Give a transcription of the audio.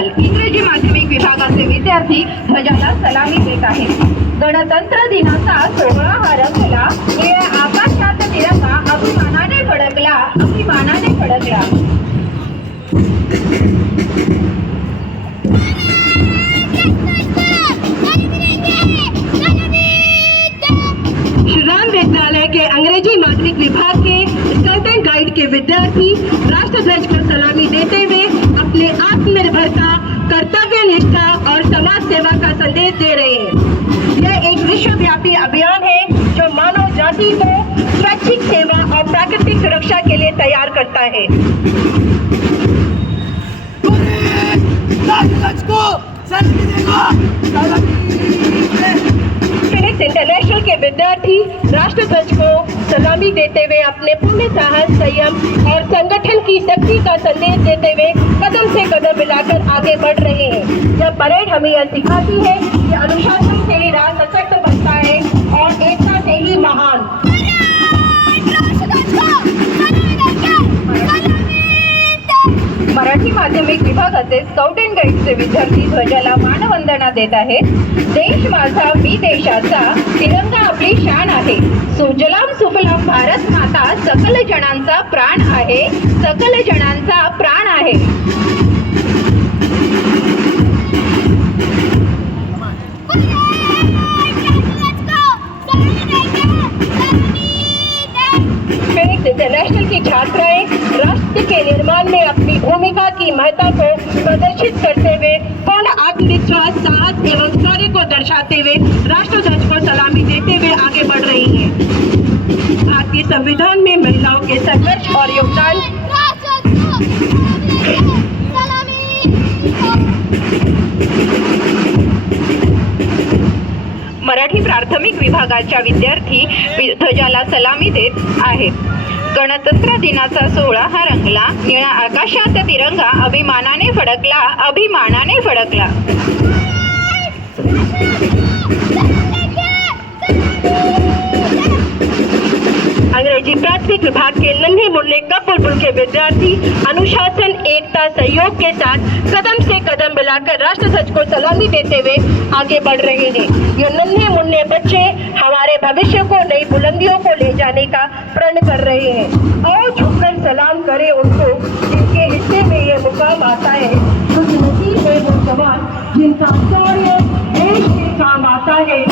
Circle इंग्रजी माध्यमिक विभागाचे विद्यार्थी ध्वजाला सलामी देत आहेत। गणतंत्र दिनाचा सोहळा हा रंगला, निळ्या आकाशात तिरंगा अभिमानाने फडकला, अभिमानाने फडकला। श्रीराम विद्यालय के अंग्रेजी माध्यमिक विभाग के स्काउट एंड गाइड के विद्यार्थी राष्ट्रध्वज को सलामी देते हुए अपने आत्मनिर्भरता, कर्तव्य निष्ठा और समाज सेवा का संदेश दे रहे हैं। यह एक विश्वव्यापी अभियान है जो मानव जाति को स्वैच्छिक सेवा और प्राकृतिक सुरक्षा के लिए तैयार करता है। फिनिक्स इंटरनेशनल के विद्यार्थी राष्ट्रध्वज को सलामी देते हुए अपने पूर्ण साहस, संयम और संगठन की शक्ति का संदेश देते हुए कदम से कदम मिलाकर आगे बढ़ रहे हैं। यह परेड हमें यह सिखाती है कि अनुशासन से ही राष्ट्र सशक्त बनता है और एकता से ही महान। मराठी माध्यमिक विभागाचे स्काउट अँड गाईडचे विद्यार्थी ध्वजाला मानवंदना देत आहेत। देश माझा मी देशाचा, तिरंगा आपली शान आहे। सुजलाम सुफलाम भारत माता सकल जनांचा प्राण आहे, सकल जनांचा प्राण आहे। फिनिक्स इंटरनेशनल की छात्राएं राष्ट्र के निर्माण में अपनी भूमिका की महत्ता को प्रदर्शित करते हुए पूर्ण आत्मविश्वास, साहस एवं शौर्य को दर्शाते हुए राष्ट्रध्वज को सलामी देते हुए आगे बढ़ रही हैं। भारतीय संविधान में महिलाओं के संघर्ष और योगदान मराठी प्राथमिक विभागाच्या विद्यार्थी ध्वजाला सलामी देत आहेत। गणतंत्र दिनाचा सोहळा हा रंगला, निळ्या आकाशात तिरंगा अभिमानाने फडकला, अभिमानाने फडकला। अंग्रेजी प्राथमिक विभाग के नन्हे मुन्ने कप बुलबुल के विद्यार्थी अनुशासन, एकता, सहयोग के साथ कदम से कदम मिलाकर राष्ट्रध्वज को सलामी देते हुए आगे बढ़ रहे हैं। ये नन्हे मुन्ने बच्चे हमारे भविष्य को नई बुलंदियों को ले जाने का प्रण कर रहे हैं। और झुककर सलाम करें उनको जिनके हिस्से में ये मुकाम आता है। कुछ नसीब है वो जवान जिनका शौर्य देश के काम आता है।